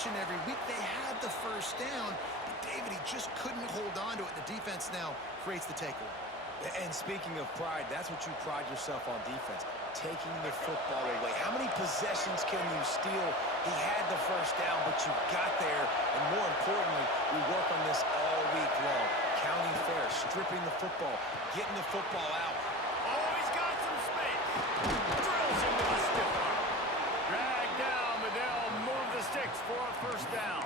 mention every week, they had the first down, but David, he just couldn't hold on to it. The defense now creates the takeaway. And speaking of pride, that's what you pride yourself on defense, taking the football away. How many possessions can you steal? He had the first down, but you got there. And more importantly, we work on this all week long. Counting fair, stripping the football, getting the football out. Oh, he's got some space. Drills into the stiff arm. Drag down, but they'll move the sticks for a first down.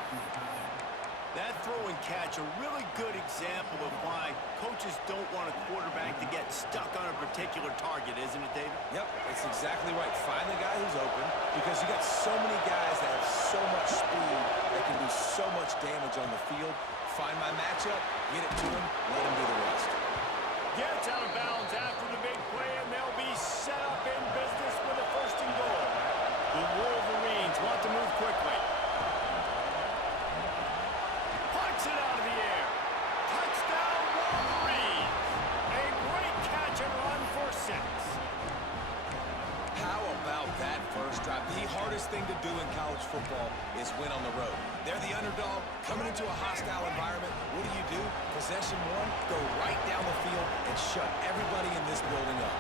That throw and catch, a really good example of why coaches don't want a quarterback to get stuck on a particular target, isn't it, David? Yep, it's exactly right. Find the guy who's open, because you got so many guys that have so much speed that can do so much damage on the field. Find my matchup, get it to him, let him do the rest. Gets out of bounds after the big play, and they'll be set up in business with a first and goal. The Wolverines want to move quickly. Puts it out of the air. Touchdown, Wolverines. A great catch and run for 6. How about that first drive? The hardest thing to do in college football is win on the road. They're the underdog, coming into a hostile environment. What do? Possession one, go right down the field and shut everybody in this building up.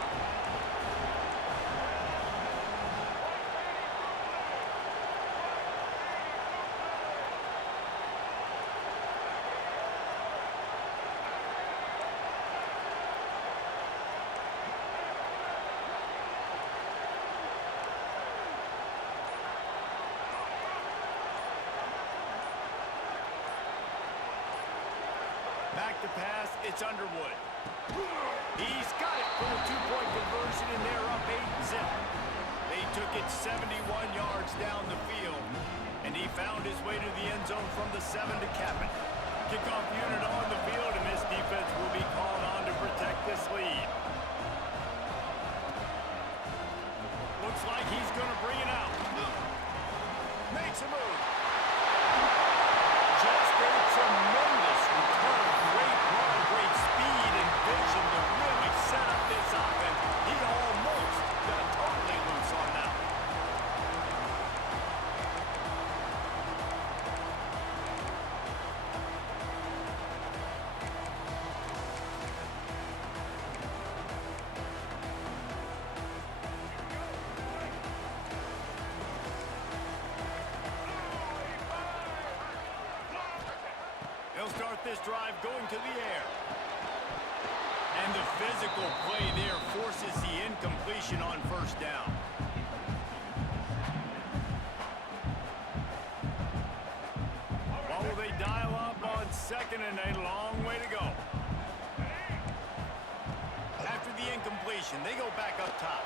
Back to pass, it's Underwood. He's got it for a 2-point conversion, and they're up 8-zip. They took it 71 yards down the field, and he found his way to the end zone from the 7 to cap it. Kickoff unit on the field, and this defense will be called on to protect this lead. Looks like he's going to bring it out. Makes a move. Just a tremendous return. Great run, great speed and vision to really set up this offense. He almost got totally loose on that one. They'll start this drive going to the air. And the physical play there forces the incompletion on first down. What will they dial up on second, and a long way to go. After the incompletion, they go back up top.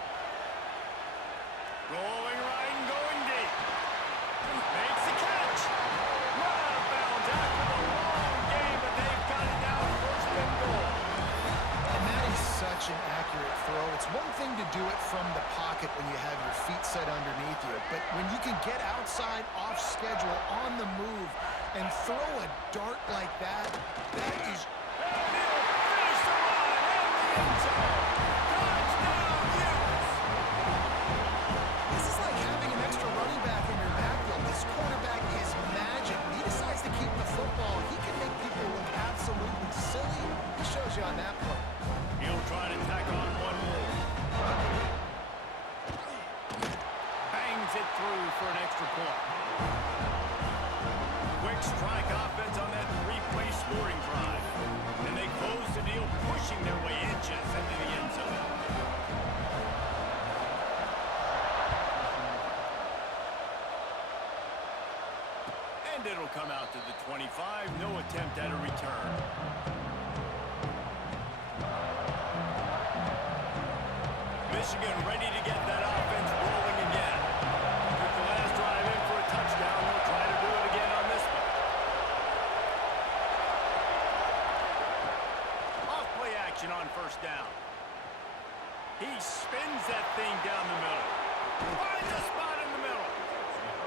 Rolling right and going deep. Makes the catch. Run out of bounds after the long game, but they've got it now, first and goal. And that is such an accurate throw. It's one thing to do it from the pocket when you have your feet set underneath you, but when you can get outside, off schedule, on the move, and throw a dart like that, that is... And they'll finish the run in the end zone. Touchdown, Utes. This is like having an extra running back in your backfield. This quarterback is magic. When he decides to keep the football, he can make people look absolutely silly. He shows you on that play. He'll try to tack on one more. Bangs it through for an extra point. Quick strike offense on that 3-play scoring drive. And they close the deal, pushing their way inches into the end zone. And it'll come out to the 25. No attempt at a return. Michigan ready to get that offense rolling again. Took the last drive in for a touchdown. They'll try to do it again on this one. Off-play action on first down. He spins that thing down the middle. Finds a spot in the middle.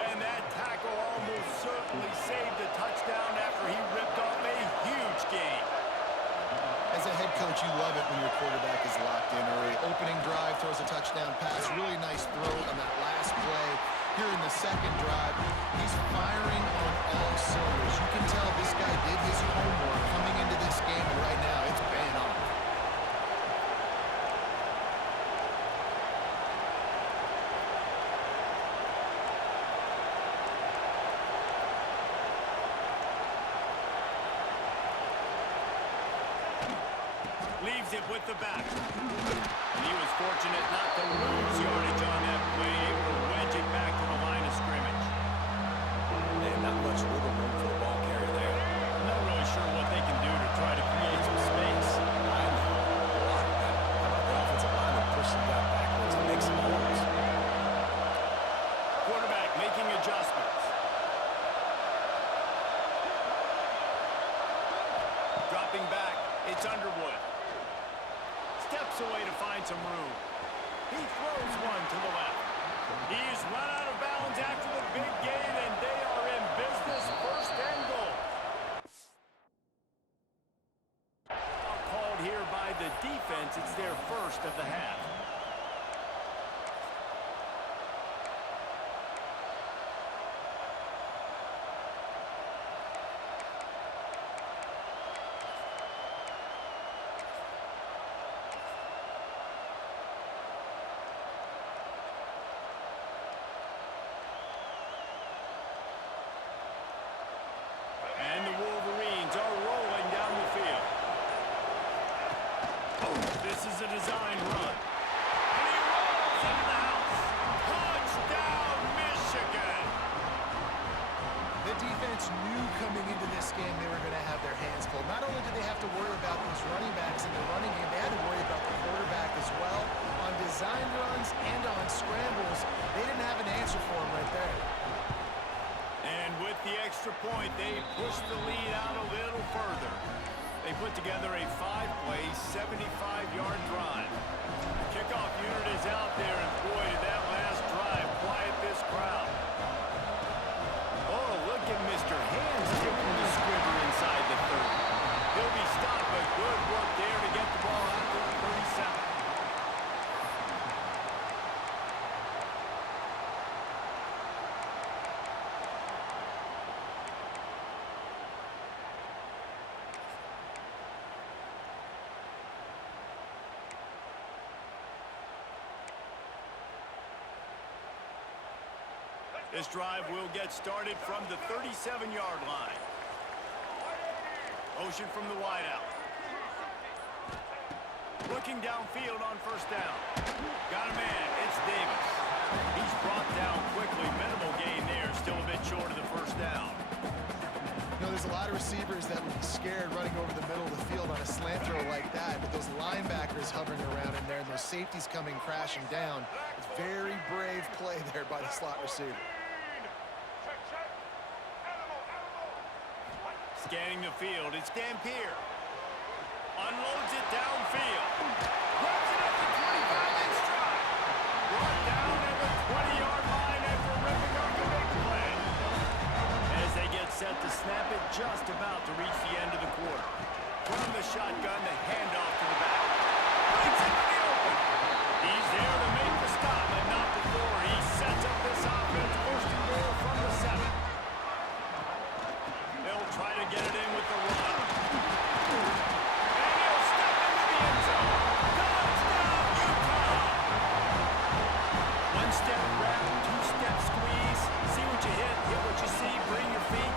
And that tackle almost certainly saved a touchdown after he ripped off a huge gain. As a head coach, you love it when your quarterback is locked in early. Opening drive, throws a touchdown pass. Really nice throw on that last play. Here in the second drive, he's firing Leaves it with the back. And he was fortunate not to lose yardage on that play, able to wedge it back to the line of scrimmage. And not much wiggle room for the ball carrier there. I'm not really sure what they can do to try to create some space. I know. Block that. How about the offensive lineman pushing that backwards and make some holes? Quarterback making adjustments. Dropping back, it's Underwood. Steps away to find some room. He throws one to the left. He's run out of bounds after the big gain, and they are in business, first and goal. Called here by the defense. It's their first of the half. And the Wolverines are rolling down the field. This is a design run. And he rolls into the house. Touchdown, Michigan! The defense knew coming into this game they were going to have their hands full. Not only did they have to worry about these running backs in the running game, they had to worry about the quarterback as well. On design runs and on scrambles, they didn't have an answer for him right there. And with the extra point, they push the lead out a little further. They put together a 5-play, 75-yard drive. The kickoff unit is out there, and boy, did that last drive quiet this crowd. Oh, look at Mr. Hands taking the scribber inside the 30. He'll be stopped, but good work there to get the ball out to the 37. This drive will get started from the 37-yard line. Motion from the wideout. Looking downfield on first down. Got a man. It's Davis. He's brought down quickly. Minimal gain there. Still a bit short of the first down. You know, there's a lot of receivers that would be scared running over the middle of the field on a slant throw like that, but those linebackers hovering around in there and those safeties coming crashing down. It's very brave play there by the slot receiver. Scanning the field, it's Dampier. Unloads it downfield. Grabs it at the 25-inch stride. Brought down at the 20-yard line after ripping up a big play. As they get set to snap it, just about to reach the end of the quarter. From the shotgun, the handoff to the back. Breaks into the open. He's there to make the stop, but not before he sets up this offense. First and goal from the 7. They'll try to get it in with the run. And he'll step into the end zone. Touchdown, Utah! One-step wrap, two-step squeeze. See what you hit what you see, bring your feet.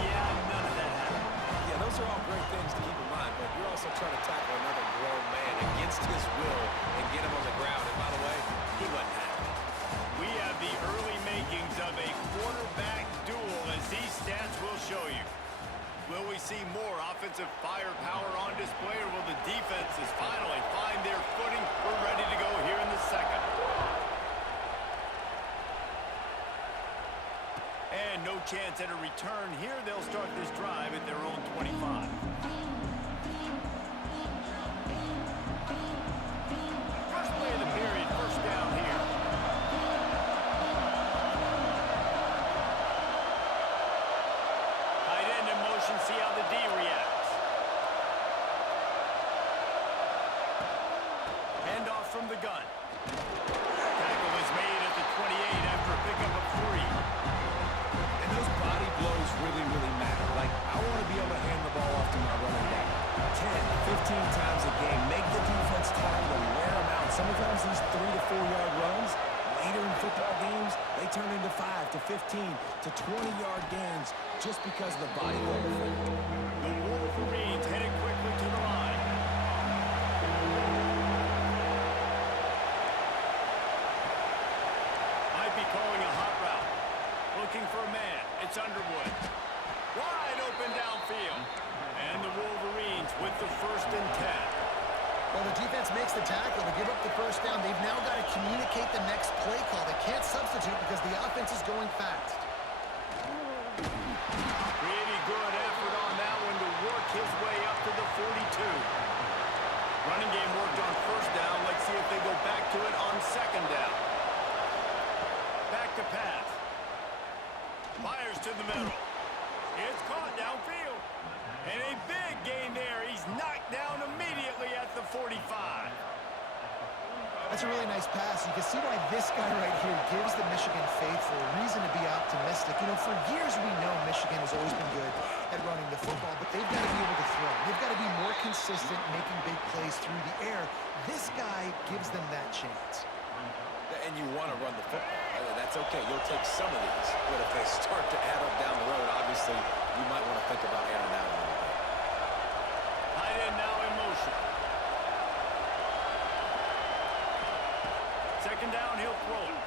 Yeah, none of that happened. Yeah, those are all great things to keep in mind, but you're also trying to tackle another grown man against his will and get him on the ground. And by the way, he wasn't happy. We have the early makings of a quarterback duel, as these stats will show you. Will we see more offensive firepower on display, or will the defenses finally find their footing? We're ready to go here in the second. And no chance at a return here. They'll start this drive at their own 25. First play of the period, first down here. Tight end in motion, see how the D reacts. Handoff from the gun. Tackle is made at the 28 after a pickup of 3. And those body blows really, really matter. Like, I want to be able to hand the ball off to my running back 10, 15 times a game. Make the defense tired and wear them out. Sometimes these 3 to 4 yard runs, later in football games, they turn into 5 to 15 to 20-yard gains just because of the body blow effect. The Wolverines headed quickly to the line. It's Underwood. Wide open downfield. And the Wolverines with the 1st and 10. Well, the defense makes the tackle to give up the first down. They've now got to communicate the next play call. They can't substitute because the offense is going fast. Pretty good effort on that one to work his way up to the 42. Running game worked on 1st down. Let's see if they go back to it on 2nd down. Back to pass. Fires to the middle. It's caught downfield. And a big gain there. He's knocked down immediately at the 45. That's a really nice pass. You can see why this guy right here gives the Michigan faithful a reason to be optimistic. You know, for years we know Michigan has always been good at running the football, but they've got to be able to throw. They've got to be more consistent making big plays through the air. This guy gives them that chance. And you want to run the football. That's okay. You'll take some of these. But if they start to add up down the road, obviously you might want to think about airing out a little bit. Tight end now in motion. 2nd down, he'll throw it.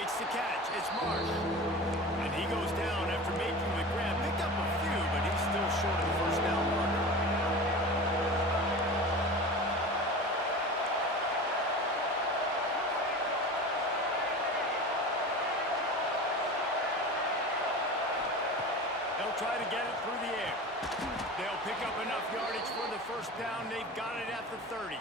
Makes the catch. It's Marsh. And he goes down after making the grab. Picked up a few, but he's still short of the 1st down marker. They'll try to get it through the air. They'll pick up enough yardage for the 1st down. They've got it at the 30.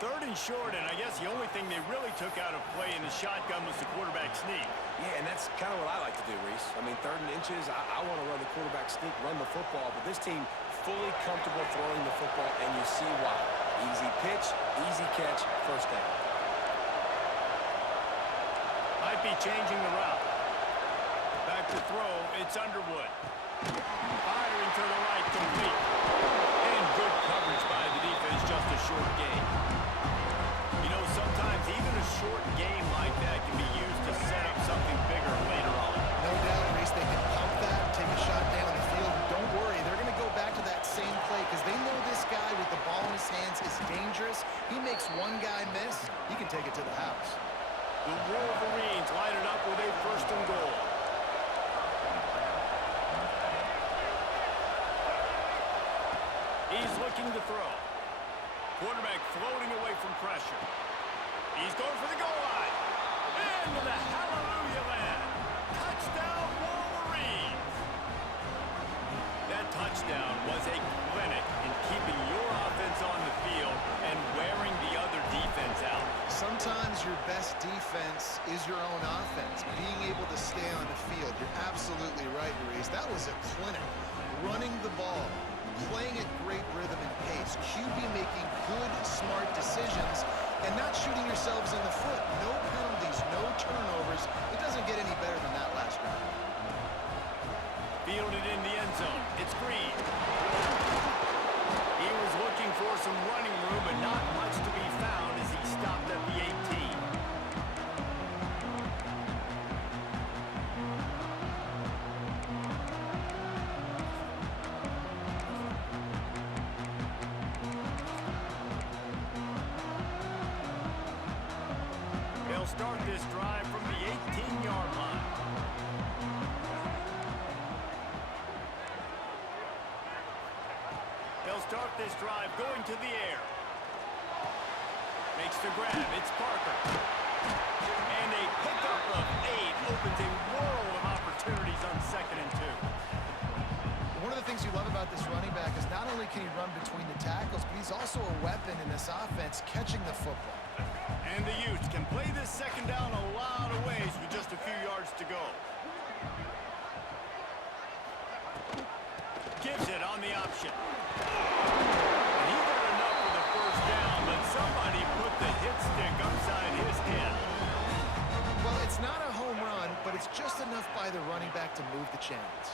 3rd and short, and I guess the only thing they really took out of play in the shotgun was the quarterback sneak. Yeah, and that's kind of what I like to do, Reese. I mean, 3rd and inches, I want to run the quarterback sneak, run the football, but this team fully comfortable throwing the football, and you see why. Easy pitch, easy catch, 1st down. Might be changing the route. Back to throw, it's Underwood. Firing to the right, complete. And good coverage by the defense, just a short gain. You know, sometimes even a short game like that can be used to set up something bigger later on. No doubt, Reese, they can pump that and take a shot down the field. Don't worry, they're going to go back to that same play because they know this guy with the ball in his hands is dangerous. He makes one guy miss, he can take it to the house. The Wolverines line it up with a 1st and goal. He's looking to throw. Quarterback floating away from pressure. He's going for the goal line. Into the hallelujah land. Touchdown, Wolverines. That touchdown was a clinic in keeping your offense on the field and wearing the other defense out. Sometimes your best defense is your own offense, being able to stay on the field. You're absolutely right, Reese. That was a clinic. Running the ball, playing at great rhythm and pace, QB making good, smart decisions, and not shooting yourselves in the foot. No penalties, no turnovers. It doesn't get any better than that last round. Fielded in the end zone. It's Green. He was looking for some running room, but not much to be found as he stopped at the 18. They'll start this drive from the 18-yard line. They'll start this drive going to the air. Makes the grab. It's Parker. And a pickup of 8 opens a world of opportunities on 2nd and 2. One of the things you love about this running back is not only can he run between the tackles, but he's also a weapon in this offense, catching the football. And the Utes can play this 2nd down a lot of ways with just a few yards to go. Gives it on the option. And he got enough for the 1st down, but somebody put the hit stick upside his head. Well, it's not a home run, but it's just enough by the running back to move the chains.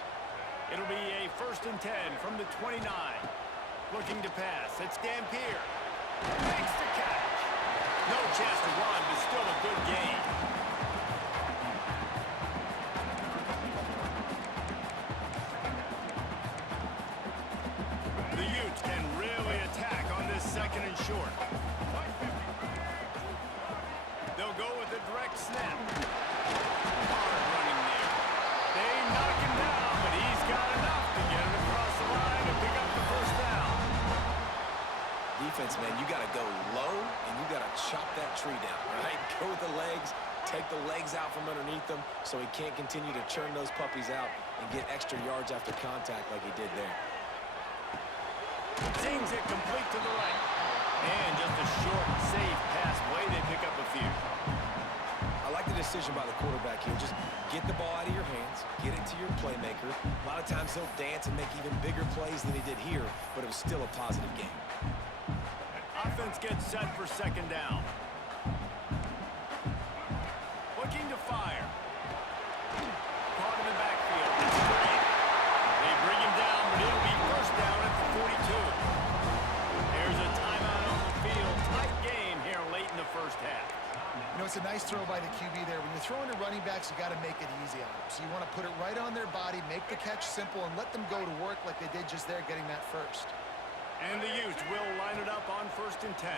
It'll be a 1st and 10 from the 29. Looking to pass. It's Dampier. Makes the catch. No chance to run, but still a good game. The Utes can really attack on this 2nd and short. They'll go with a direct snap. Hard running there. They knock him down, but he's got enough to get it across the line and pick up the first down. Defense, man, you got to go low, and you got to chop that tree down, right? Go with the legs, take the legs out from underneath them so he can't continue to churn those puppies out and get extra yards after contact like he did there. Zings it complete to the right. And just a short, safe pass play. They pick up a few. I like the decision by the quarterback here. Just get the ball out of your hands, get it to your playmaker. A lot of times he'll dance and make even bigger plays than he did here, but it was still a positive game. Offense gets set for second down. Looking to fire. Caught in the backfield. That's great. They bring him down, but it'll be first down at the 42. There's a timeout on the field. Tight game here late in the first half. You know, it's a nice throw by the QB there. When you're throwing to running backs, you got to make it easy on them. So you want to put it right on their body, make the catch simple, and let them go to work like they did just there, getting that first. And the Utes will line it up on 1st and 10.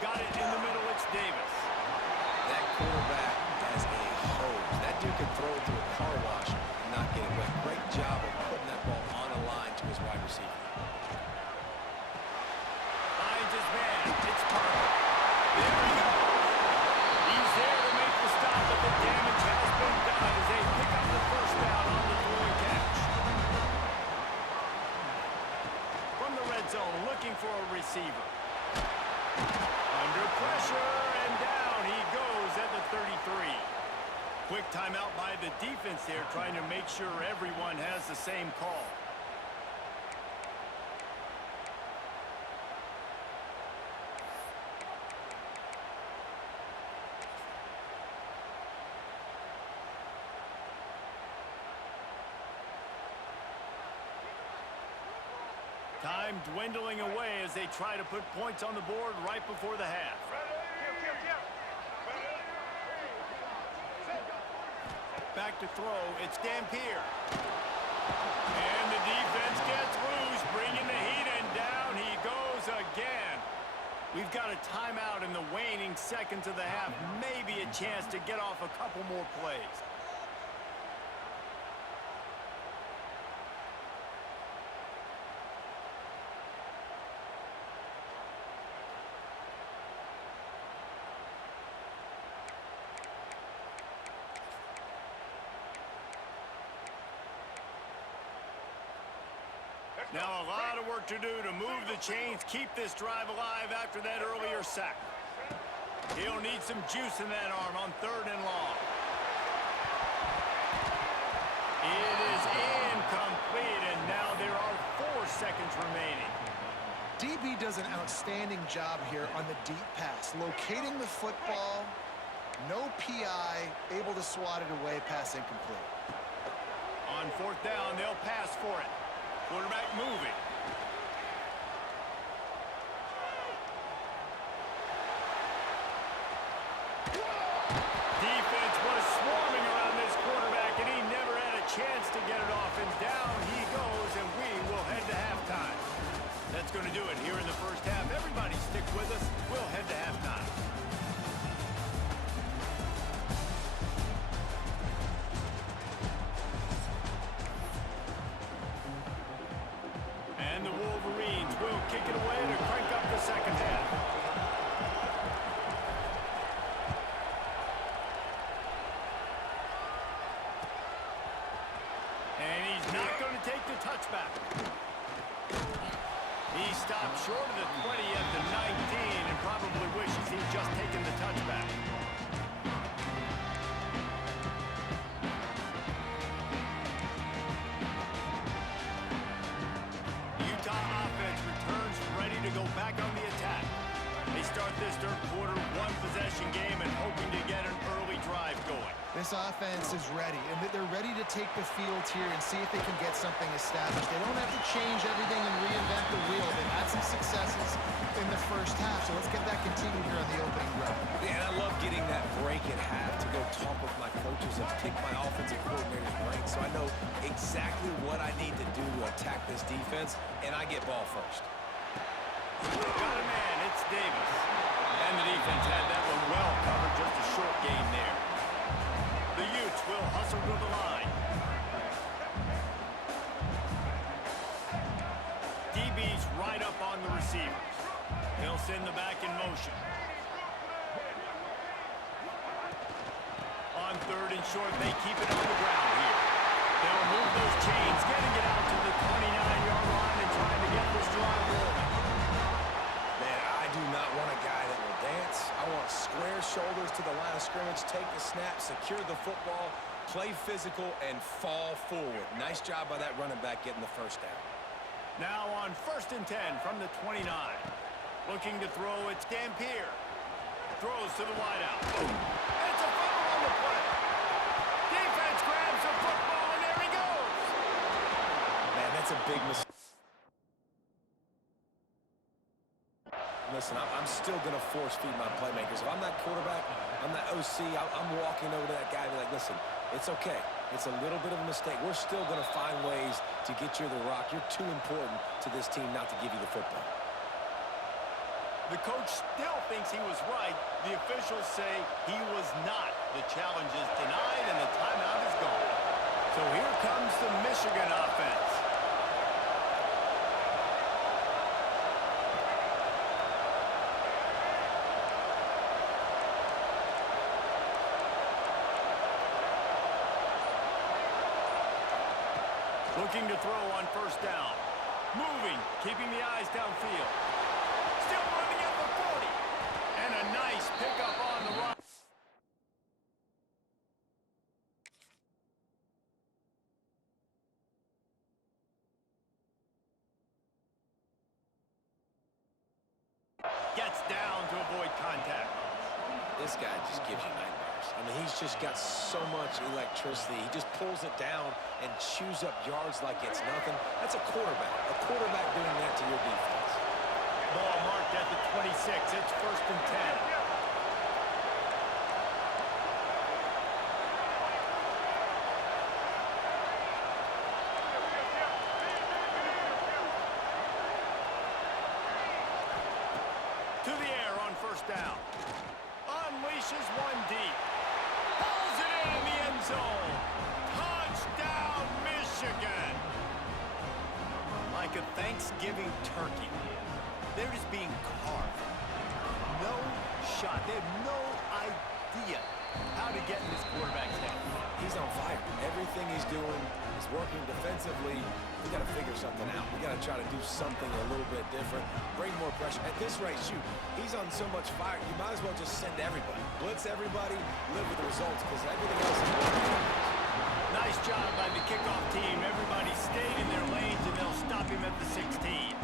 Got it in the middle. It's Davis. That quarterback has a hose. That dude can throw it to a car wash and not get it wet. Great job of putting that ball on a line to his wide receiver. Finds his man. It's Parker. There he goes. He's there to make the stop, but the damage has been done as they pick up the first down on the throwing catch. From the red zone, looking for a receiver. Under pressure, and down he goes at the 33. Quick timeout by the defense there, trying to make sure everyone has the same call. Time dwindling away as they try to put points on the board right before the half. Back to throw, it's Dampier. And the defense gets loose, bringing the heat, and down he goes again. We've got a timeout in the waning seconds of the half. Maybe a chance to get off a couple more plays. Now a lot of work to do to move the chains, keep this drive alive after that earlier sack. He'll need some juice in that arm on 3rd and long. It is incomplete, and now there are 4 seconds remaining. DB does an outstanding job here on the deep pass, locating the football, no PI, able to swat it away, pass incomplete. On 4th down, they'll pass for it. Quarterback moving. Defense was swarming around this quarterback, and he never had a chance to get it off. And down he goes, and we will head to halftime. That's going to do it here in the first half. Everybody stick with us. We'll head to halftime. And the Wolverines will kick it away to crank up the second half. And he's not going to take the touchback. He stopped short of the 20 at the 19 and probably wishes he'd just taken the touchback. Go back on the attack. They start this third quarter, 1-possession game, and hoping to get an early drive going. This offense is ready, and they're ready to take the field here and see if they can get something established. They don't have to change everything and reinvent the wheel. They've had some successes in the first half, so let's get that continued here on the opening drive. Yeah, and I love getting that break at half to go talk with my coaches and pick my offensive coordinator's brain, so I know exactly what I need to do to attack this defense, and I get ball first. Got a man, it's Davis. And the defense had that one well covered, just a short motion. On 3rd and short, they keep it on the ground here. They'll move those chains, getting it out to the 29-yard line and trying to get this drive rolling. Man, I do not want a guy that will dance. I want square shoulders to the line of scrimmage, take the snap, secure the football, play physical, and fall forward. Nice job by that running back getting the first down. Now on 1st and 10 from the 29. Looking to throw, it's Dampier. Throws to the wideout. It's a fumble on the play. Defense grabs the football, and there he goes. Man, that's a big mistake. Listen, I'm still going to force feed my playmakers. If I'm that quarterback, I'm that OC, I'm walking over to that guy and be like, listen, it's okay. It's a little bit of a mistake. We're still going to find ways to get you the rock. You're too important to this team not to give you the football. The coach still thinks he was right. The officials say he was not. The challenge is denied, and the timeout is gone. So here comes the Michigan offense. Looking to throw on 1st down. Moving, keeping the eyes downfield. Still running at the 40. And a nice pickup on the run. Gets down to avoid contact. This guy just gives you nightmares. I mean, he's just got so much electricity. He just pulls it down and chews up yards like it's nothing. That's a quarterback. A quarterback doing that to your defense. Ball marked at the 26. It's 1st and 10. To the air on 1st down. Unleashes one deep. Pulls it in the end zone. Touchdown, Michigan. Like a Thanksgiving turkey. They're just being carved. No shot. They have no idea how to get in this quarterback's head. He's on fire. Everything he's doing is working defensively. We got to figure something out. We got to try to do something a little bit different. Bring more pressure. At this rate, shoot, he's on so much fire, you might as well just send everybody. Blitz everybody, live with the results, because everything else is working. Nice job by the kickoff team. Everybody stayed in their lanes, and they'll stop him at the 16.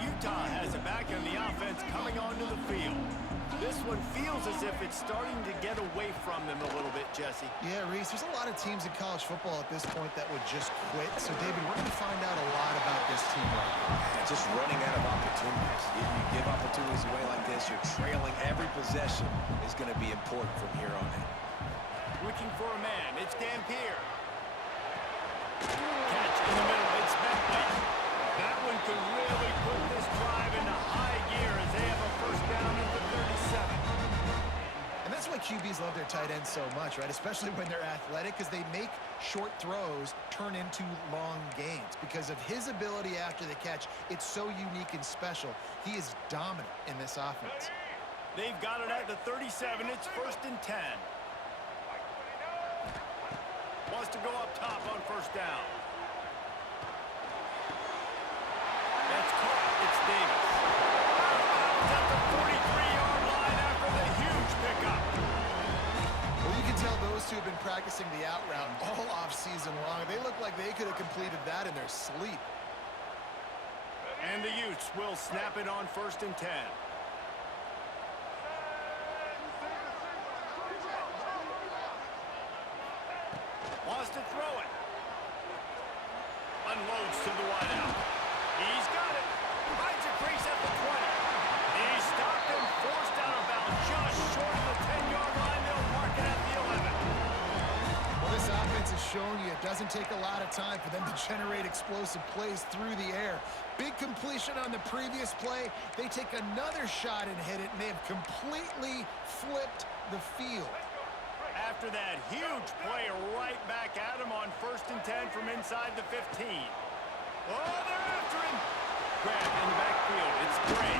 Utah has a back on the offense coming onto the field. This one feels as if it's starting to get away from them a little bit, Jesse. Yeah, Reese, there's a lot of teams in college football at this point that would just quit. So, David, we're going to find out a lot about this team right now. Just running out of opportunities. You give opportunities away like this, you're trailing. Every possession is going to be important from here on in. Looking for a man. It's Dampier. Catch in the middle. It's Bentley. That one could really put this drive into high gear as they have a 1st down at the 37. And that's why QBs love their tight ends so much, right? Especially when they're athletic, because they make short throws turn into long gains. Because of his ability after the catch, it's so unique and special. He is dominant in this offense. They've got it at the 37. It's 1st and 10. Wants to go up top on 1st down. That's caught. It's Davis. Out of bounds at the 43-yard line after the huge pickup. Well, you can tell those two have been practicing the out route all off-season long. They look like they could have completed that in their sleep. And the Utes will snap it on 1st and 10. Wants to throw it. Unloads to the wideout. He's got it. Finds a crease at the 20. He stopped and forced out of bounds just short of the 10-yard line. They'll mark it at the 11. Well, this offense has shown you it doesn't take a lot of time for them to generate explosive plays through the air. Big completion on the previous play. They take another shot and hit it, and they have completely flipped the field. After that huge play right back at him on 1st and 10 from inside the 15. Oh, they're after him. Grab in the backfield. It's Gray.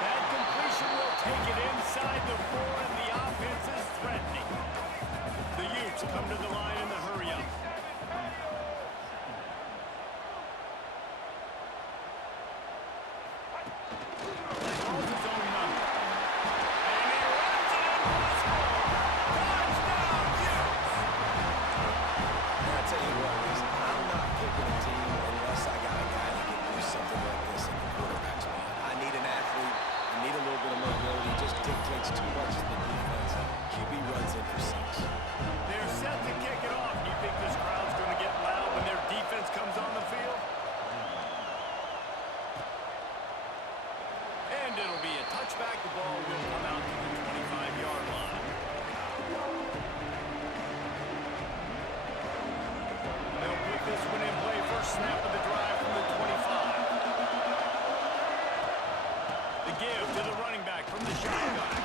That completion will take it inside the 4, and the offense is threatening. The Utes come to the line in the hurry-up. Calls his own number. And he runs it in for the score. Touchdown, Utes! I'll tell you what, listen, I'm not picking a team unless I got a guy that can do something like this in the quarterback spot. I need an athlete. I need a little bit of mobility. It just dictates too much of the defense. QB runs in for 6. They're set to kick it off. Do you think this crowd's going to get loud when their defense comes on the field? And it'll be a touchback. The ball will come out to the 25-yard line. They'll put this one in play. First snap of the drive from the 25. The give to the running back from the shotgun.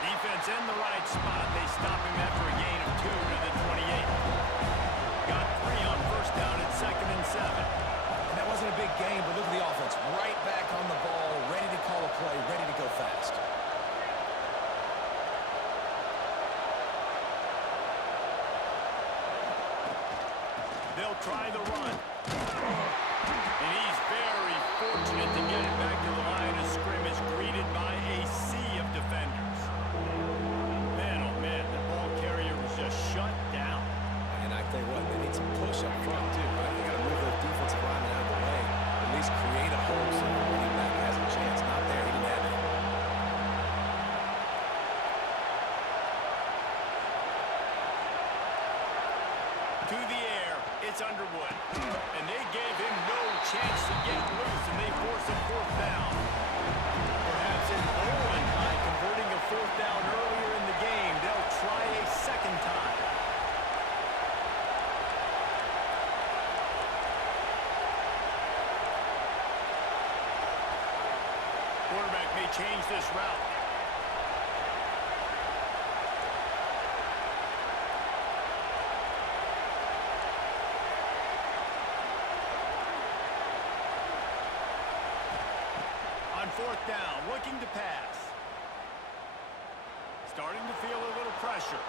Defense in the right spot. They stop him after a gain of 2 to the 28. Got 3 on 1st down at 2nd and 7. And that wasn't a big game, but look at the offense. Right back on the ball, ready to call a play, ready to go fast. They'll try the run. And he's very fortunate to get it back to the line of scrimmage, greeted by a sea of defenders. Man, oh man, the ball carrier was just shut down. And I tell you what, they need some push up front, too. Right? They got to move their defensive lineman out of the way. At least create a hole so the running back has a chance. Not there. He didn't have it. To the air, it's Underwood. And they gave him no chance to get loose, and they force a 4th down. Perhaps in Owen, by converting a 4th down earlier in the game, they'll try a 2nd time. Quarterback may change this route. On 4th down, looking to pass. Starting to feel a little pressure.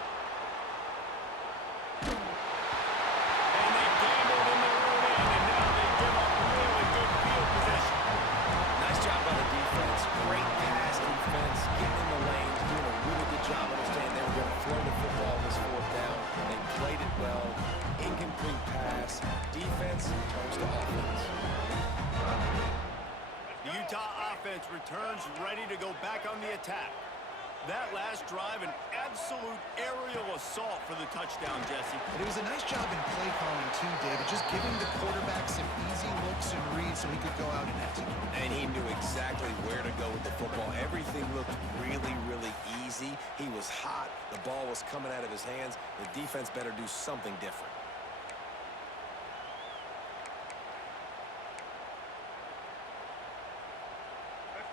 And they gambled in their own end, and now they give up really good field position. Nice job by the defense. Great pass defense. Getting in the lanes. Doing a really good job understanding they were going to throw the football on this 4th down. They played it well. Incomplete pass. Defense turns to offense. The Utah offense returns ready to go back on the attack. That last drive, an absolute aerial assault for the touchdown, Jesse. But it was a nice job in play calling too, David, just giving the quarterback some easy looks and reads so he could go out and execute. And he knew exactly where to go with the football. Everything looked really, really easy. He was hot. The ball was coming out of his hands. The defense better do something different.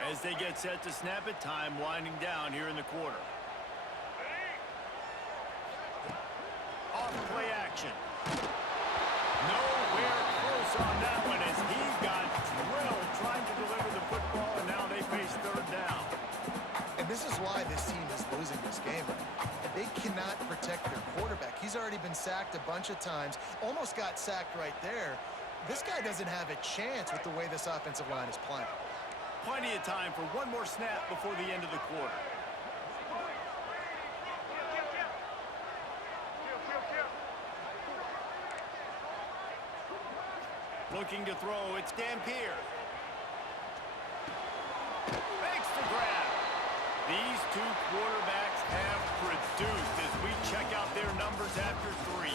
As they get set to snap it, time winding down here in the quarter. Off play action. Nowhere close on that one as he got drilled trying to deliver the football, and now they face 3rd down. And this is why this team is losing this game right now. They cannot protect their quarterback. He's already been sacked a bunch of times, almost got sacked right there. This guy doesn't have a chance with the way this offensive line is playing. Plenty of time for one more snap before the end of the quarter. Looking to throw, it's Dampier. Makes the grab. These two quarterbacks have produced as we check out their numbers after 3.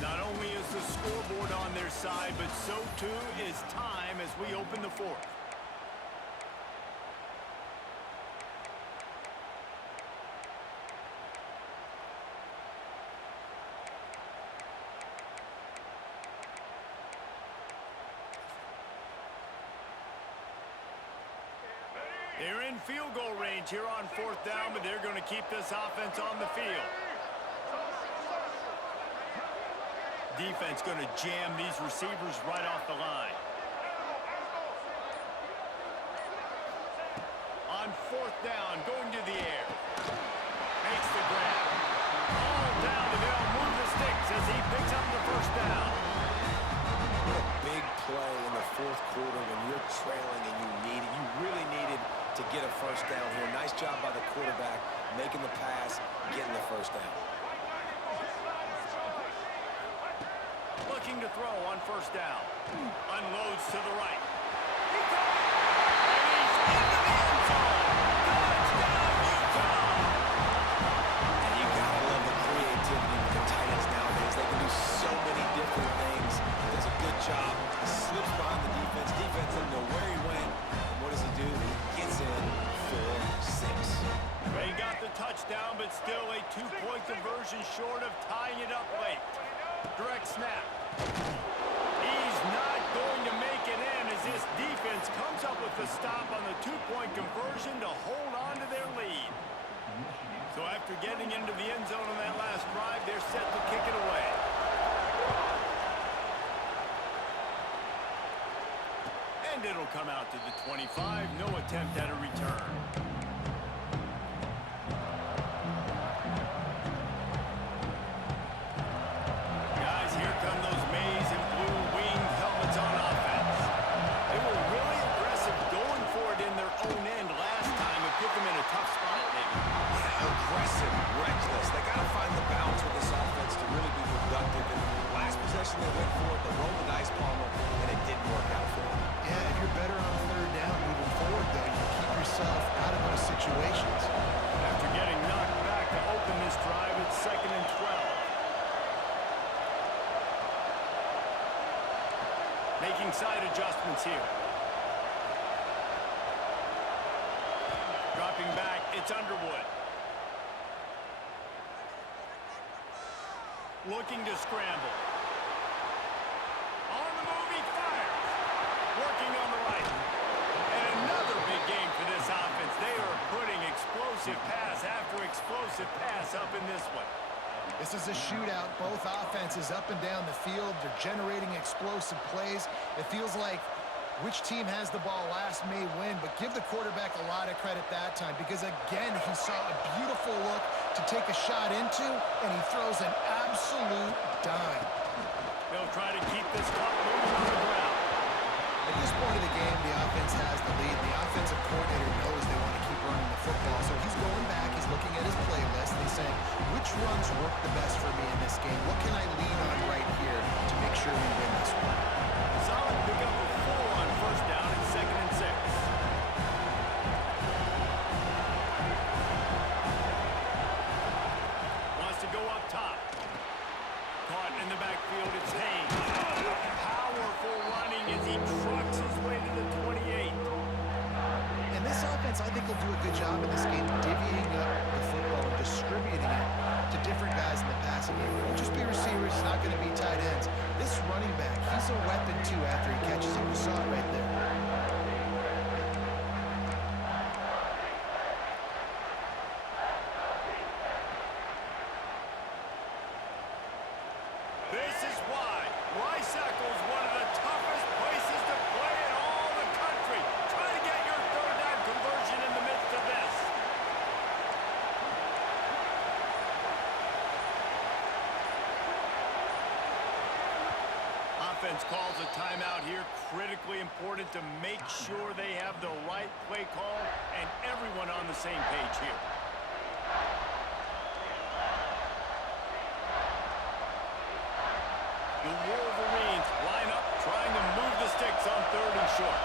Not only is the scoreboard on their side, but so too is time as we open the 4th. They're in field goal range here on 4th down, but they're going to keep this offense on the field. defense going to jam these receivers right off the line. On fourth down, going to the air. Makes the grab. All down, and they'll move the sticks as he picks up the first down. What a big play in the fourth quarter when you're trailing and you really needed to get a first down here. Nice job by the quarterback, making the pass, getting the first down. Looking to throw on first down. Unloads to the right. He got it! And he's into the end zone! Touchdown, Utah! And you gotta love the creativity with the tight ends nowadays. They can do so many different things. He does a good job. He slips behind the defense. Defense doesn't know where he went. And what does he do? He gets in for 6. They got the touchdown, but still a 2-point conversion short of tying it up late. Direct snap. He's not going to make it in as this defense comes up with the stop on the 2-point conversion to hold on to their lead. So after getting into the end zone on that last drive, they're set to kick it away. And it'll come out to the 25. No attempt at a return. Aggressive, reckless. They got to find the balance with this offense to really be productive. And last possession they went for it, they rolled the dice, Palmer, and it didn't work out for them. Yeah, if you're better on third down moving forward, though, you keep yourself out of those situations. After getting knocked back to open this drive, it's 2nd and 12. Making side adjustments here. Dropping back, it's Underwood. Looking to scramble. On the move, he fires. Working on the right. And another big game for this offense. They are putting explosive pass after explosive pass up in this one. This is a shootout. Both offenses up and down the field. They're generating explosive plays. It feels like which team has the ball last may win, but give the quarterback a lot of credit that time because, again, he saw a beautiful look to take a shot into, and he throws an absolute dime. They'll try to keep this clock moving on the ground. At this point of the game, the offense has the lead. The offensive coordinator knows they want to keep running the football, so he's going back. He's looking at his playlist, and he's saying, which runs work the best for me in this game? What can I lean on right here to make sure we win this one? Solid pickup of 4 on first down and 2nd and 6. Wants to go up top. Caught in the backfield, it's Haynes. Powerful running as he trucks his way to the 28. And this offense, I think, will do a good job in this game divvying up the football and distributing it to different guys in the passing game. It won't just be receivers, it's not going to be tight ends. This running back, he's a weapon, too, after he catches it. You saw it right there. This is why Rice-Eccles is one of the toughest places to play in all the country. Try to get your third down conversion in the midst of this. Offense calls a timeout here. Critically important to make sure they have the right play call and everyone on the same page here. The Wolverines line up, trying to move the sticks on 3rd and short.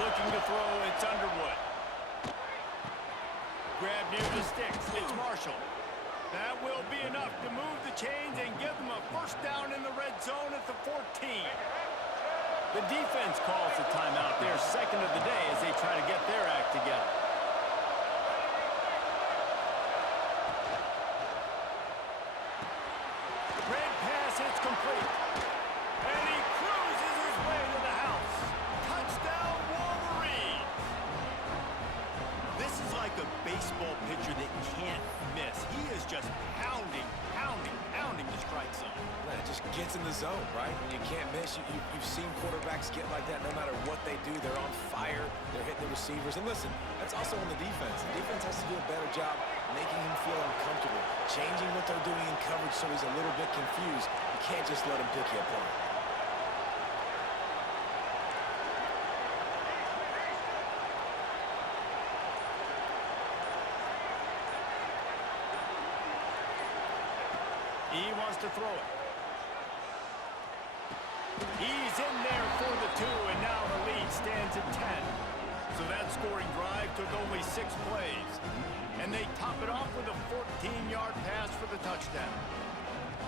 Looking to throw, it's Underwood. Grab near the sticks, it's Marshall. That will be enough to move the chains and give them a first down in the red zone at the 14. The defense calls the timeout, their 2nd of the day as they try to get their act together. Red pass, it's complete. And he cruises his way to the house. Touchdown, Wolverines! This is like a baseball pitcher that can't miss. He is just pounding, pounding, pounding. pounding the strike zone. Man, it just gets in the zone, right? When you can't miss, you've seen quarterbacks get like that no matter what they do. They're on fire. They're hitting the receivers. And listen, that's also on the defense. The defense has to do a better job making him feel uncomfortable, changing what they're doing in coverage so he's a little bit confused. You can't just let him pick you apart. He wants to throw it. He's in there for the 2, and now the lead stands at 10. So that scoring drive took only 6 plays. And they top it off with a 14-yard pass for the touchdown.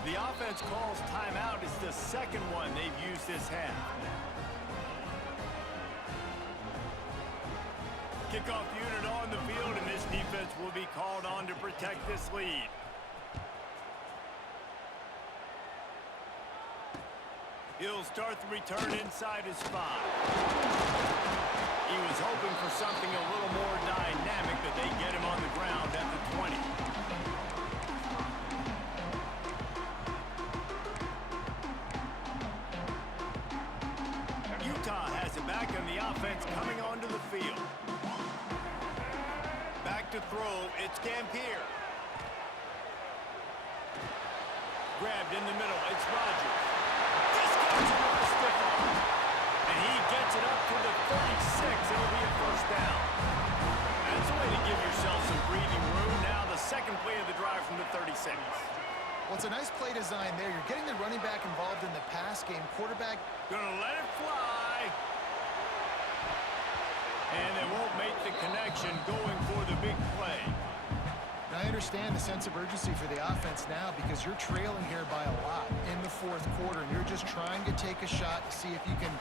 The offense calls timeout. It's the second one they've used this half. Kickoff unit on the field, and this defense will be called on to protect this lead. He'll start the return inside his spot. He was hoping for something a little more dynamic, but they get him on the ground at the 20. Utah has it back, and the offense coming onto the field. Back to throw, it's Gampier. Grabbed in the middle, it's Rodgers. And he gets it up to the 36. It'll be a first down. That's a way to give yourself some breathing room. Now the second play of the drive from the 36. Well, it's a nice play design there. You're getting the running back involved in the pass game. Quarterback gonna let it fly. And they won't make the connection going for the big play. I understand the sense of urgency for the offense now because you're trailing here by a lot in the fourth quarter, and you're just trying to take a shot to see if you can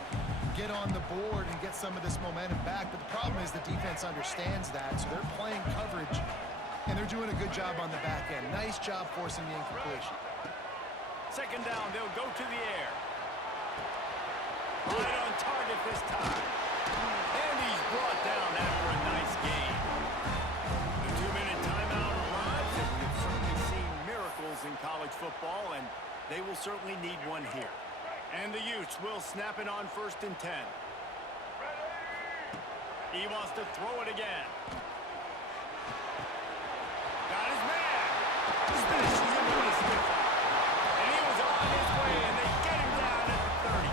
get on the board and get some of this momentum back. But the problem is the defense understands that, so they're playing coverage, and they're doing a good job on the back end. Nice job forcing the incompletion. Second down, they'll go to the air. Right on target this time. And he's brought down after a nice game. The 2-minute timeout arrives, and we've certainly seen miracles in college football, and they will certainly need one here. And the Utes will snap it on 1st and 10. He wants to throw it again. Got his man. Smashes him with a stiff arm. And he was on his way, and they get him down at the 30.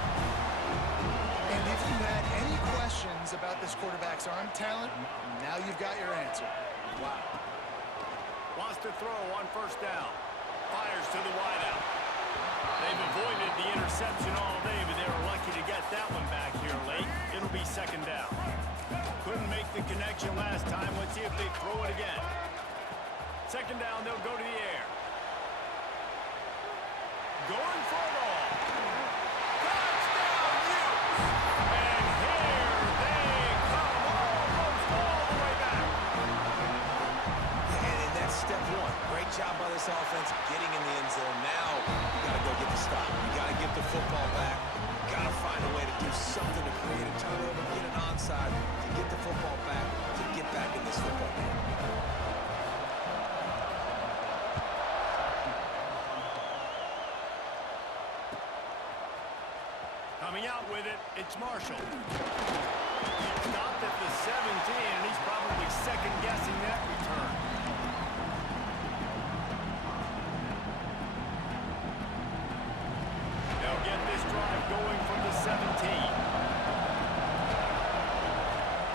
And if you had any questions about this quarterback's arm talent, now you've got your answer. Wow. Wants to throw on 1st down. Fires to the wideout. They've avoided the interception all day, but they were lucky to get that one back here late. It'll be 2nd down. Couldn't make the connection last time. Let's see if they throw it again. 2nd down, they'll go to the air. Going for it all. Touchdown, Utes! And here they come almost all the way back. And that's step one. Great job by this offense getting in the end zone. Now you got to go get the stop. You got to get the football back. You got to find a way to do something to create a turnover, get an onside, to get the football back, to get back in this football game. Coming out with it, it's Marshall. Stopped at the 17, and he's probably second-guessing that return. They'll get this drive going from the 17.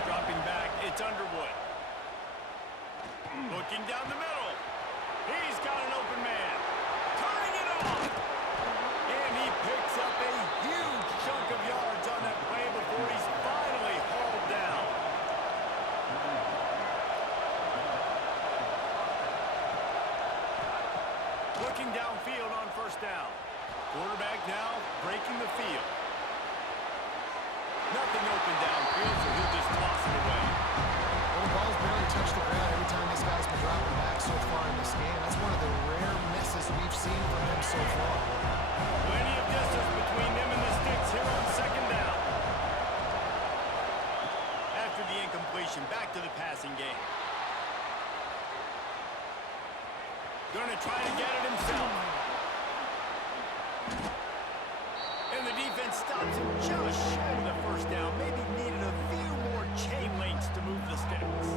Dropping back, it's Underwood. Looking down the middle. He's got an open man. Turning it off. And he picks up a huge chunk of yards on that play before he's finally hauled down. Looking downfield on 1st down. Quarterback now breaking the field. Nothing open downfield, so he'll just toss it away. Well, the ball's barely touched the ground every time this guy's been dropping back so far in this game. That's one of the rare misses we've seen from him so far. Plenty of distance between them and the sticks here on 2nd down. After the incompletion, back to the passing game. Gonna try to get it himself. stops him just shy of the first down. Maybe needed a few more chain links to move the sticks.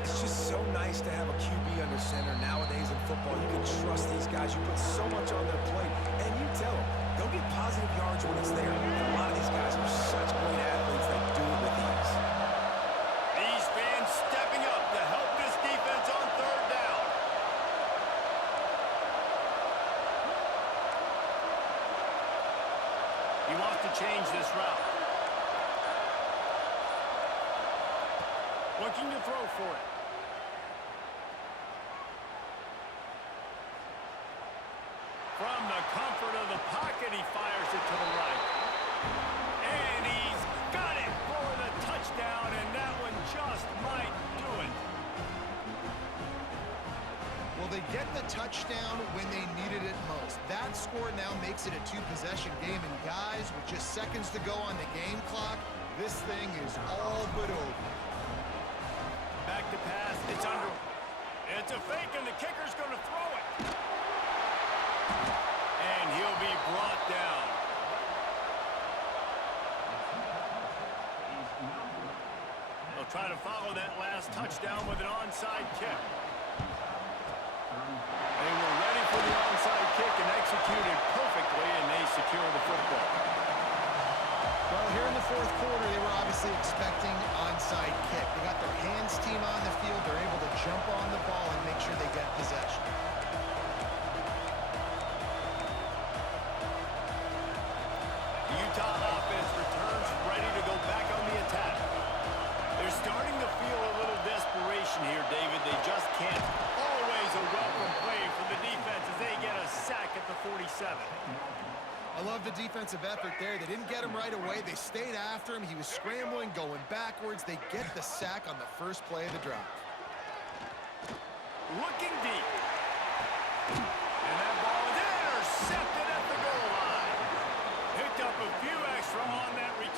It's just so nice to have a QB under center. Nowadays in football, you can trust these guys. You put so much on their plate, and you tell them, go get positive yards when it's there. And a lot of these guys are such great athletes that do it with ease. These fans stepping up to help this defense on third down. He wants to change this route. Looking to throw for it. From the comfort of the pocket, he fires it to the right. And he's got it for the touchdown, and that one just might do it. Well, they get the touchdown when they needed it most. That score now makes it a two-possession game, and guys, with just seconds to go on the game clock, this thing is all but over. Back to pass, it's under. It's a fake, and the kicker's going to throw it. And he'll be brought down. They'll try to follow that last touchdown with an onside kick. They were ready for the onside kick and executed perfectly, and they secure the football. Well, here in the fourth quarter, they were obviously expecting onside kick. They got their hands team on the field. They're able to jump on the ball and make sure they get possession. The Utah offense returns ready to go back on the attack. They're starting to feel a little desperation here, David. They just can't. Always a welcome play for the defense as they get a sack at the 47. I love the defensive effort there. They didn't get him right away. They stayed after him. He was scrambling, going backwards. They get the sack on the first play of the drive. Looking deep. And that ball is intercepted at the goal line. Picked up a few extra on that recovery.